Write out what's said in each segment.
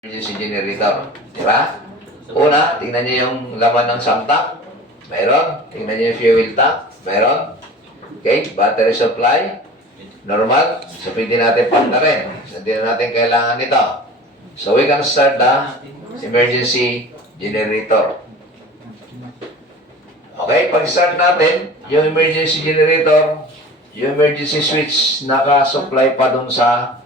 emergency generator. Di ba? Una, tingnan niyo yung laman ng sump tank. Mayroon. Tingnan niyo yung fuel tank. Mayroon. Okay, battery supply. Normal. So, pwede natin panda rin. Hindi na natin kailangan nito. So, we can start the emergency generator. Okay, pag-start natin, yung emergency generator, yung emergency switch, naka-supply pa dun sa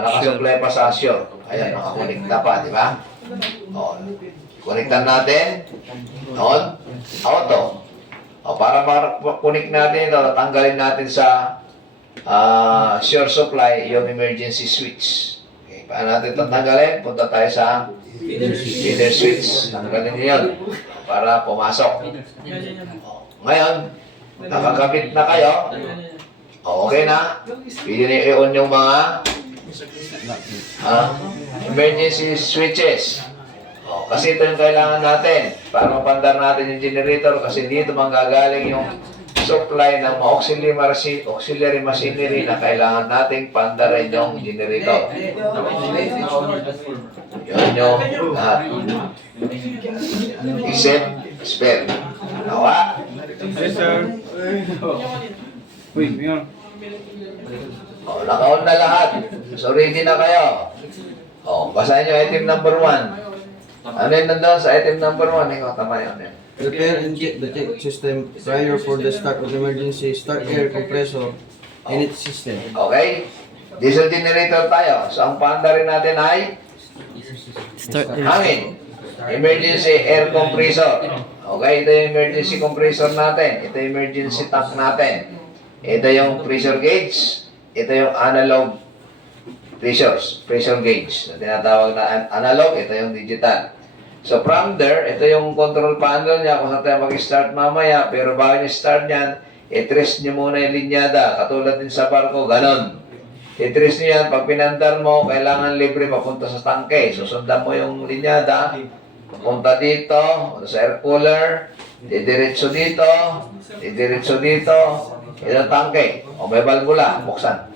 naka-supply pa sa Azure. Ayan, nakakonekta pa, di ba? O, konektan natin. On, auto. O, para connect natin ito, tanggalin natin sa Azure supply yung emergency switch. Okay, paano natin ito tanggalin? Punta tayo sa feeder switch. Tanggalin niyo yun para pumasok. O, ngayon, nakakabit na kayo. Okay na. Pwede na i-on yung mga emergency switches. Kasi ito yung kailangan natin para mapandar natin yung generator kasi dito manggagaling yung supply ng auxiliary machinery na kailangan nating pandarin yung generator. Yun yung lahat. Except spare. Nawa? Yes, sir. Wait, yun. O, naka-on na lahat. So, ready na kayo. O, basahin nyo item number 1. Ano yun nandun sa item number 1? Ikaw, tama yun. Repair and check the check system prior for the start of emergency start air compressor in its system. Okay? Diesel generator tayo. So, ang paanda rin natin ay hangin. Emergency air compressor. Okay, ito yung emergency compressor natin. Ito yung emergency tank natin. Ito yung pressure gauge. Ito yung analog pressure gauge. Na tinatawag na analog, ito yung digital. So from there, ito yung control panel niya kung saan tayo mag-start mamaya. Pero bago niya start niyan, i-trace niyo muna yung linyada. Katulad din sa barko, ganon. I-trace niyo yan. Pag pinandar mo, kailangan libre papunta sa tangke. Susundan mo yung linyada. Papunta dito, sa air cooler. Didiretso dito. Didiretso dito. Ito tangke. O may balbula. Buksan.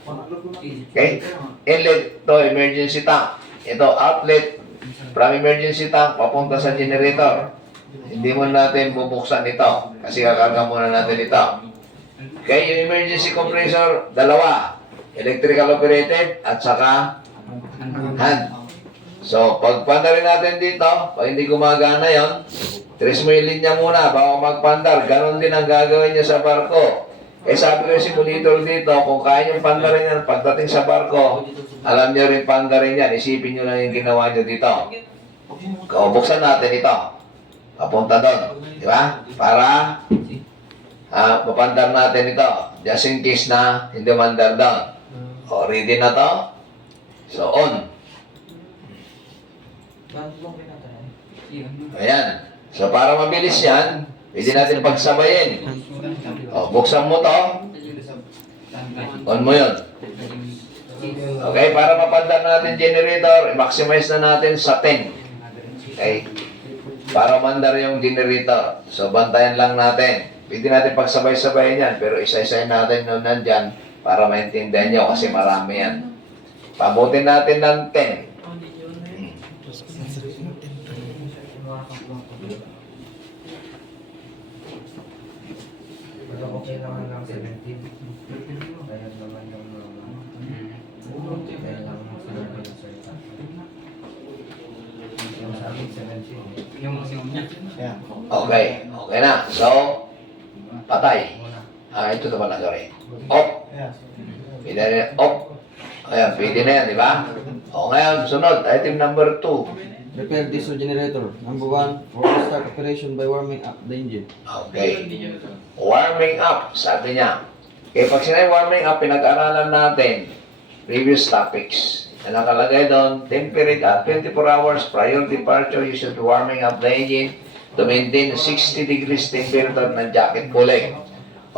Okay? Inlet to emergency tank. Ito outlet from emergency tank papunta sa generator. Hindi mo natin bubuksan ito kasi kakarga muna natin ito. Okay, yung emergency compressor, dalawa. Electrical operated at saka hand. So, pagpandar natin dito, pag hindi gumagana yon, trace mo yung linya muna bago magpandar. Ganon din ang gagawin niya sa barko. Eh sabi ko yung simulator dito, kung kaya nyo pandarin yan, pagdating sa barko, alam nyo rin pandarin yan, isipin nyo lang yung ginawa nyo dito. Buksan natin ito. Papunta doon. Di ba? Para mapandar natin ito. Just in case na hindi mandar doon. O, ready na to? So, on. Ayan. So, para mabilis yan, pwede natin pagsabayin. O, buksan mo to. On mo yun. Okay, para mapandar natin generator, i-maximize na natin sa 10. Okay? Para mandar yung generator. So, bantayan lang natin. Pwede natin pagsabay-sabayin yan, pero isa-isayin natin nung nandyan para maintindihan nyo kasi marami yan. Pabutin natin ng 10. Okay naman lang 17. Kaya naman yung kaya lang yung sa amin 17. Yung maximum niya. Okay. Okay na. So, patay. Ito na pala, sorry. Off. Pwede na yan. Off. Ayan, pwede na yan, di ba? O ngayon, sunod. Item number 2. Repair diesel generator. Number 1, for start operation by warming up the engine. Okay. Warming up, sabi niya. Okay, pag sinabi warming up, pinag-aralan natin previous topics. Na nakalagay doon, temperature at 24 hours prior departure, you should be warming up the engine to maintain 60 degrees temperature ng jacket cooling.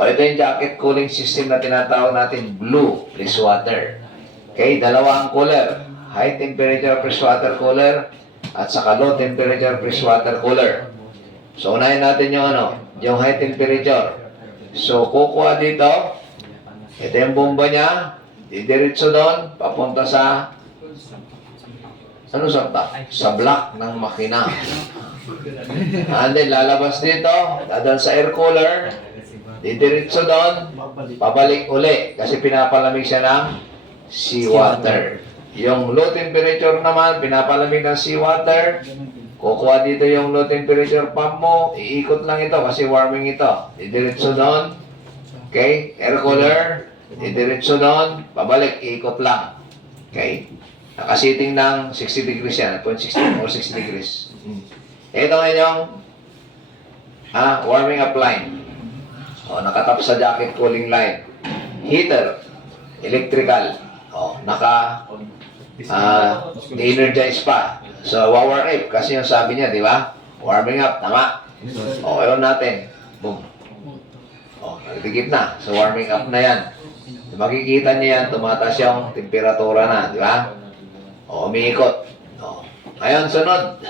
O ito yung jacket cooling system na tinatawag natin blue fresh water. Okay, dalawa ang cooler. High temperature fresh water cooler at saka low temperature fresh water cooler. So, unahin natin yung yung high temperature. So, kukuha dito. Ito yung bomba niya. Didiretso doon, papunta sa Ano sakta? Sa block ng makina. And then, lalabas dito, dadaan sa air cooler, didiretso doon, pabalik uli. Kasi pinapalamig siya ng seawater. Yung low temperature naman, pinapalamig ng seawater. Kukuha dito yung low temperature pump mo, iikot lang ito kasi warming ito. Didiretso doon, okay, air cooler, didiretso doon, pabalik, iikot lang. Okay? Nakasiting ng 60 degrees yan, 0.60 or 60 degrees. Ito ngayon yung warming up line. O, nakatap sa jacket cooling line. Heater, electrical. O, energize pa. So, warm up kasi yung sabi niya, di ba? Warming up, tama? O, ayaw natin. Boom. O, nagdikit na. So, warming up na yan. So, makikita niyo yan, tumataas yung temperatura na, di ba? O, umiikot. O, ngayon, sunod.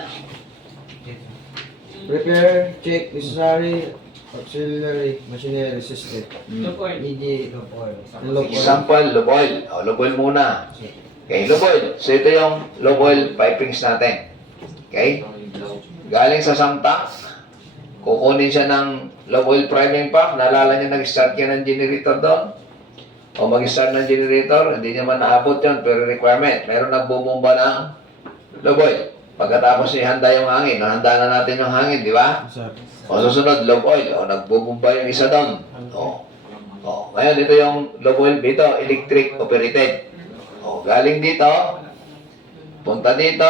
Prepare, check, necessary, auxiliary, machinery system. ED, low oil. Sample, lube oil. O, lube oil muna. Okay, lube oil. So, ito yung lube oil pipings natin. Okay? Galing sa samtang, kukunin siya ng lube oil priming pump. Naalala niyo, nag-start yan ng generator doon. O mag-start ng generator, hindi niya man naabot yun, pero requirement. Meron nagbubomba ng lube oil. Pagkatapos ihanda yung hangin, handa na natin yung hangin, di ba? O susunod, lube oil. O nagbubomba yung isa doon. O, ngayon, ito yung lube oil dito, electric operated. O, galing dito, punta dito,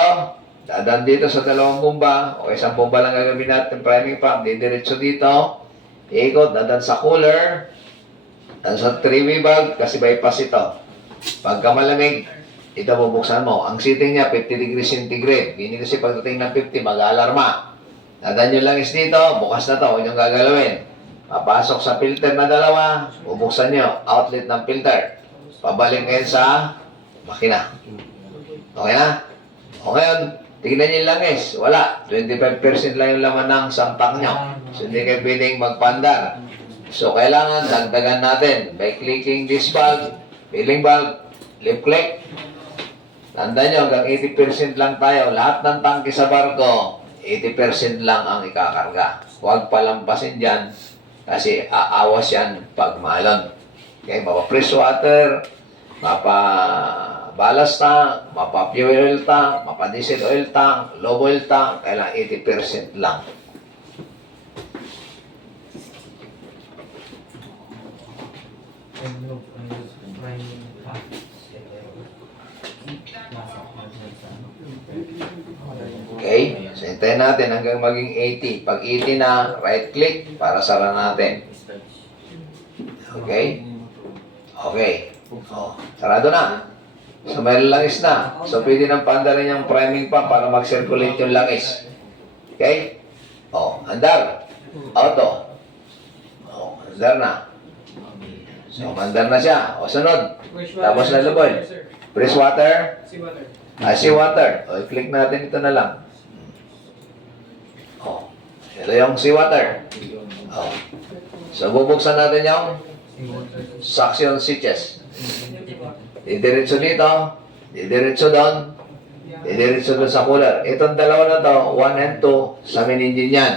dadaan dito sa dalawang bomba, o isang bomba lang gagawin natin, priming pump, didiretso dito, ikot, dadaan sa cooler, dadaan sa 3-way valve, kasi bypass ito. Pagka malamig, ito bubuksan mo. Ang setting niya, 50 degrees centigrade. Bini kasi pagdating ng 50, mag-alarma. Dadaan yung langis dito, bukas na to, huwag niyong gagalawin. Papasok sa filter na dalawa, bubuksan niyo, outlet ng filter. Pabalik ngayon sa makina. Okay na? O ngayon, tignan niyo yung langis. Wala. 25% lang yung laman ng sampak niyo. So, hindi kayo pwedeng magpandar. So, kailangan dagdagan natin by clicking this valve, filling valve, left click. Tandaan nyo, hanggang 80% lang tayo. Lahat ng tangke sa barko, 80% lang ang ikakarga. Huwag palampasin dyan kasi aawas yan pag malon. Okay, mapa-fresh water, mapa-ballast tank, mapa-fuel oil tank, mapa-diesel oil tank, low oil tank, kailangan 80% lang. Okay? So, hintayin natin hanggang maging 80. Pag 80 na, right click para sara natin. Okay? Okay. Oh, sarado na. So, may langis na. So, pwede nang paandarin yung priming pump para mag-circulate yung langis. Okay? Oh, andar. Auto. Oh, andar na. So, mandar na siya. O, sunod. Tapos na luboy. Fresh water. Seawater. O, i-click natin ito na lang. O, ito yung seawater. O. So, bubuksan natin yung suction switches. Didiretso dito. Didiretso doon. Didiretso doon sa cooler. Itong dalawa na to, 1 and 2, sa main engine yan.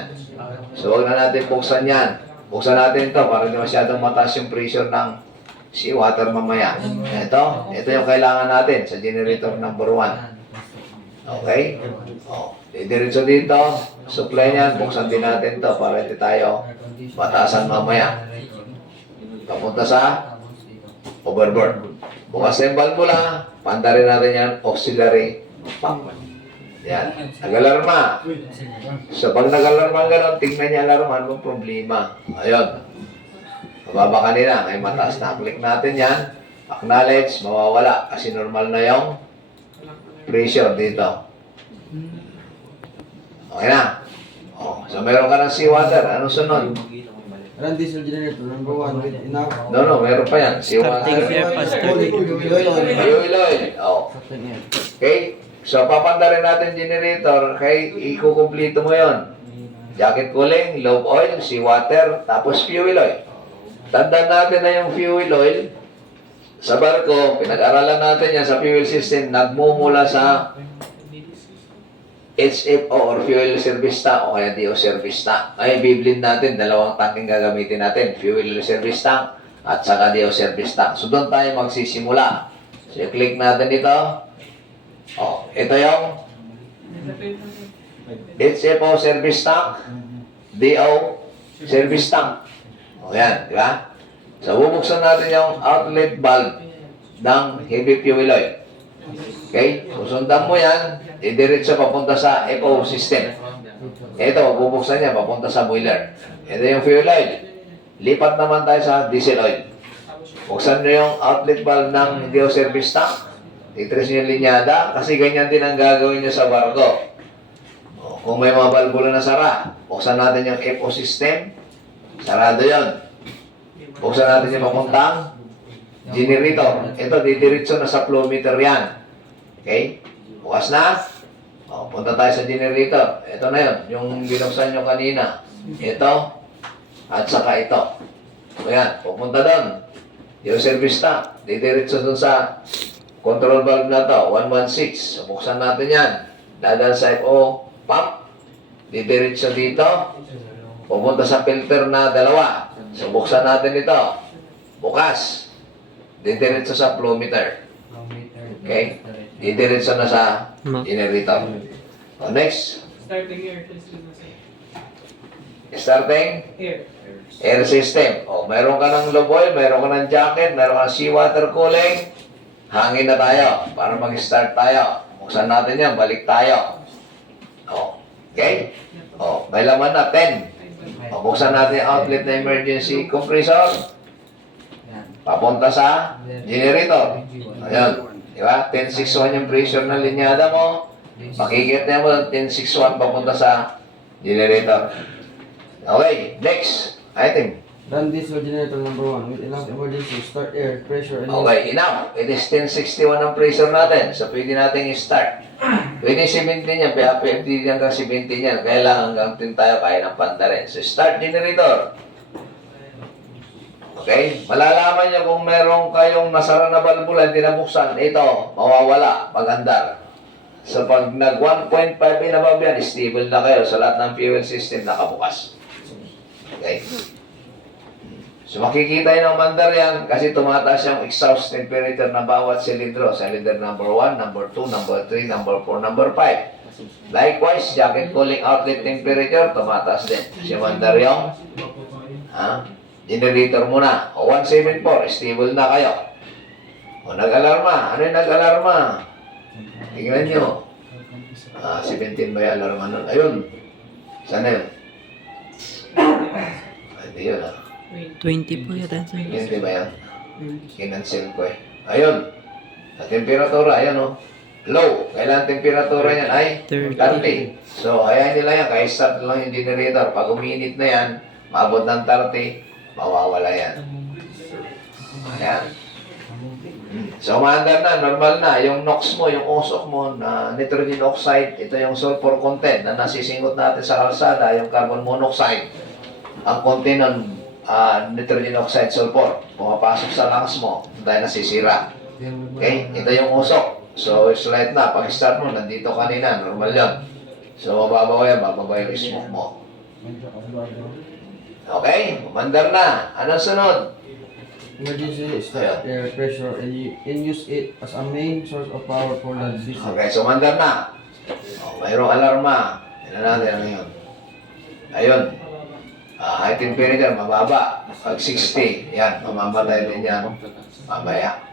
So, huwag na natin buksan yan. Buksan natin ito para hindi masyadong mataas yung pressure ng seawater mamaya. Ito yung kailangan natin sa generator number 1. Okay? O, didiretso dito, supply niyan, buksan din natin to para hindi tayo mataasan mamaya. Papunta sa overboard. Bukas yung valvula, pandarin natin yan, auxiliary pump. Yan. Nag-alarma. So, pag nag-alarma gano'n, tingnan niya alarma, anong problema. Ayun. Mababa kanina, ay mataas na. Click natin yan. Acknowledge, mawawala. Kasi normal na yung pressure dito. Okay na. Oh, so, meron ka ng seawater. Anong sunod? Run diesel generator, number 1, with enough. No, meron pa yan. Seawater. Fuel oil. Oh. Okay? So, papandarin natin generator, kay ikukumplito mo yon. Jacket cooling, low oil, seawater, tapos fuel oil. Tandaan natin na yung fuel oil, Sa barko, pinag-aralan natin yan sa fuel system, nagmumula sa HFO or fuel service tank o kaya DO service tank. Ngayon, biblin natin, dalawang tanking gagamitin natin, fuel service tank at saka DO service tank. So, doon tayo magsisimula. So, click natin ito. Oh, ito yung HFO service tank, DO service tank. O yan, di ba? So, bubuksan natin yung outlet valve ng heavy fuel oil. Okay? Susundan mo yan, idiretso papunta sa FO system. Ito, bubuksan niya papunta sa boiler. Ito yung fuel oil. Lipat naman tayo sa diesel oil. Buksan nyo yung outlet valve ng DO service tank. Titris nyo yung linyada kasi ganyan din ang gagawin nyo sa barko. O, kung may mga balbula na sara, buksan natin yung FO system. Sarado yon. Buksan natin yung papuntang generator. Ito, didiretso na sa flow meter yan. Okay? Bukas na. O, punta tayo sa generator. Ito na yun. Yung binuksan nyo kanina. Ito. At saka ito. O yan. Pupunta doon. Yung service tank. Didiretso doon sa control valve na to. 116. So, buksan natin yan. Dadaan sa FO pump. Didiretso dito. Pupunta sa filter na dalawa. So, buksan natin ito. Bukas. Didiretso sa flow meter. Okay? Didiretso na sa generator. So, next. Starting here, please do the same. Starting Here. air system. O, meron ka ng low oil, meron ka ng jacket, meron ka ng seawater cooling. Hangin na tayo para mag-start tayo. Buksan natin yan, balik tayo. O, okay? O, may laman na 10. O, buksan natin yung outlet na emergency compressor. Papunta sa generator. Ayan. Di ba? 1061 yung pressure ng linyada mo. Makikita niya mo 1061 papunta sa generator. Okay. Next item. Run diesel generator number 1 with enough emergency start air pressure and Okay. Enough. It is 1061 ang pressure natin. So, pwede natin i-start. Pwede 17 yan. Pwede hanggang 17 yan. Kailangan hanggang 10 tayo kaya ng pantarin. So, start generator. Okay? Malalaman nyo kung meron kayong nasara na balbula, hindi nabuksan, ito, mawawala pag-andar. So, pag nag 1.5 in above yan, stable na kayo sa lahat ng fuel system nakabukas. Okay? So, makikita yun ng mandar yan kasi tumataas yung exhaust temperature na bawat silindro. Cylinder number 1, number 2, number 3, number 4, number 5. Likewise, jacket cooling outlet temperature, tumataas din. Si mandar yung generator muna. O 174, stable na kayo. O nag-alarma. Ano yung nag-alarma? Tingnan nyo. 17 ba yung alarma nun? Ayun. Sana yun? Hindi yun 20 po yata. Hindi ba yan? Kinancel ko eh. Ayun. Sa temperatura, ayun o. Low. Kailangan temperatura yan ay 30. So, ayan nila yan. Kaya start lang yung generator. Pag uminit na yan, maabot ng 30, mawawala yan. Ayan. So, maandar na, normal na. Yung NOx mo, yung usok mo na nitrogen oxide, ito yung sulfur content na nasisingot natin sa kalsada, yung carbon monoxide. Ang content ng nitrogen oxide sulfur, pumapasok sa lungs mo, dahil nasisira. Okay? Ito yung usok. So, slight na. Pag-start mo, nandito kanina, normal yun. So, mababa yan, mababa yung smoke mo. Okay? Mandar na. Anong sunod? emergency start air pressure and use it as a main source of power for the diesel. Okay, so mandar na. Mayroong alarma. Tignan natin ano yun. Ayun. High temperature, mababa. Pag 60, yan, mamamatay din yan. Mamaya.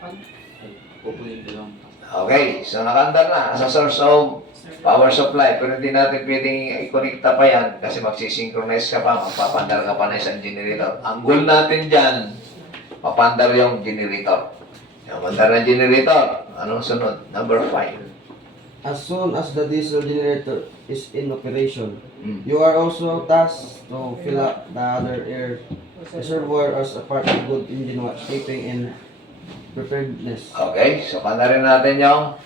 Okay, so nakandar na. As a source of power supply, pero hindi natin pwedeng i-connecta pa yan kasi magsisynchronize ka pa, magpapandar ka pa na isang generator. Ang goal natin dyan, papandar yung generator. Yung mandar ng generator. Anong sunod? Number 5. As soon as the diesel generator is in operation, you are also tasked to fill up the other air reservoir as a part of good engine keeping and preparedness. Okay, so pandarin natin yung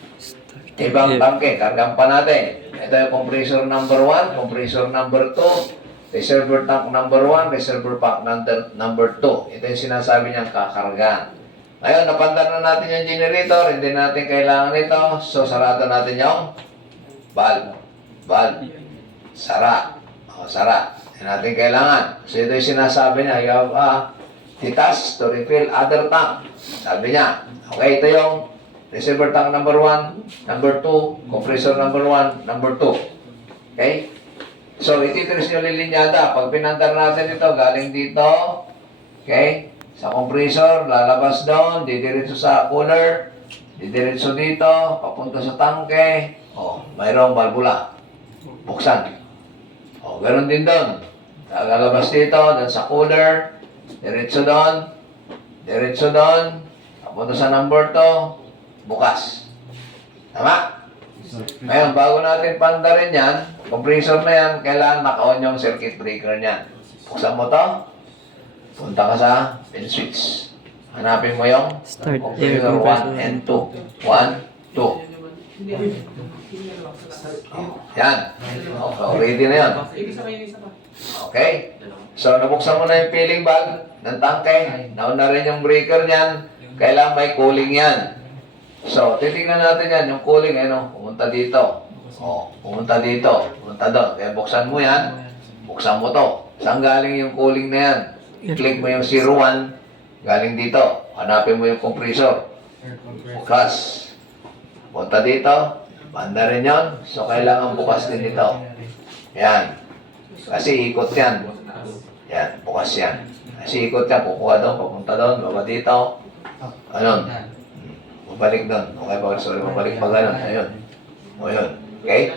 ibang tangke. Kargan pa natin. Ito yung compressor number 1, compressor number 2, reservoir tank number 1, reservoir pack number 2. Ito yung sinasabi niyang kakargan. Ngayon, napandar na natin yung generator, hindi natin kailangan ito. So, sarado natin yung valve. Valve. Sara. O, sara. Hindi natin kailangan. So, ito yung sinasabi niya. You have a titas to refill other tank. Sabi niya. Okay, ito yung receiver tank number 1, number 2, compressor number 1, number 2. Okay? So, ititris nyo lilinyada. Pag pinandar natin ito, galing dito. Okay? Sa compressor, lalabas doon, didiretso sa cooler, didiretso dito, papunta sa tangke. O, mayroong valvula. Buksan. O, ganoon din doon. Lalabas dito, doon sa cooler, diretso doon, papunta sa number 2, bukas. Tama? Ngayon, bago natin pandarin yan, compressor na yan, kailangan naka-on yung circuit breaker niyan. Buksan mo to. Punta ka sa pin switch. Hanapin mo yung Start air compressor compressor. 1 and 2. 1, 2. Yan. Okay, ready na yan. Isa pa yun, isa pa. Okay? So, nabuksan mo na yung filling valve ng tangke. Naon na rin yung breaker niyan. Kailangan may cooling yan. So, titingnan natin yan. Yung cooling, pumunta dito. Pumunta dito. Pumunta doon. Kaya buksan mo yan. Buksan mo to. Saan galing yung cooling na yan? I-click mo yung 01, galing dito. Hanapin mo yung compressor. Bukas. Punta dito. Banda rin yun. So, kailangan bukas din dito. Yan. Kasi ikot yan. Yan. Bukas yan. Kasi ikot yan. Kukuha doon. Papunta doon. Baba dito. Ganon. Babalik doon. Okay pa. Sorry. Babalik pa ganon. Ayun. O yun. Okay?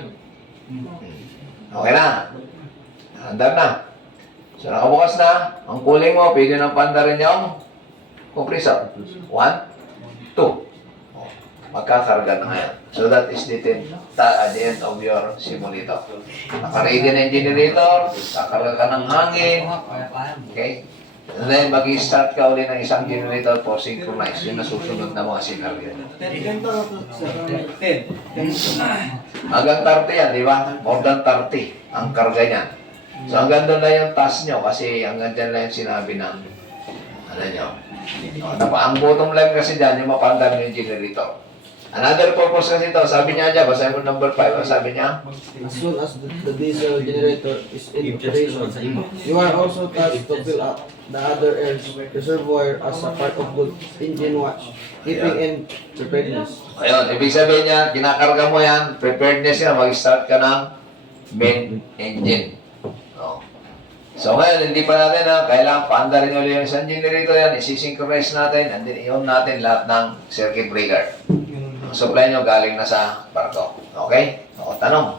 Okay na. Andar na. So, nakabukas na. Ang cooling mo, pwede nang panda rin yung compressor. 1, 2. Magkakarga na ngayon. So, that is the end of your simulator. Naka-ready na yung generator. Kakarga ka ng hangin. Okay? And then, mag-start ka ulit ng isang generator for synchronize. Yun na susunod na mga scenario. Hanggang 30 yan, di ba? More than 30 ang karga niyan. So, hanggang doon lang yung task nyo kasi hanggang dyan lang yung sinabi ng nyo. Ang bottom line kasi dyan, yung mapandar yung generator. Another purpose kasi ito, sabi niya dyan, basahin mo number 5, sabi niya, As soon as the diesel generator is in operation, you are also tasked to fill up the other air reservoir as a part of good engine watch, keeping in preparedness. ayun, ibig sabihin niya, kinakarga mo yan, preparedness yan, mag-start ka ng main engine. So ngayon, hindi pa natin kailangan paandarin ulit yung isang generator yan, isi-synchronize natin, and then i-on natin lahat ng circuit breaker. Ang supply nyo galing na sa barko. Okay? O, tanong.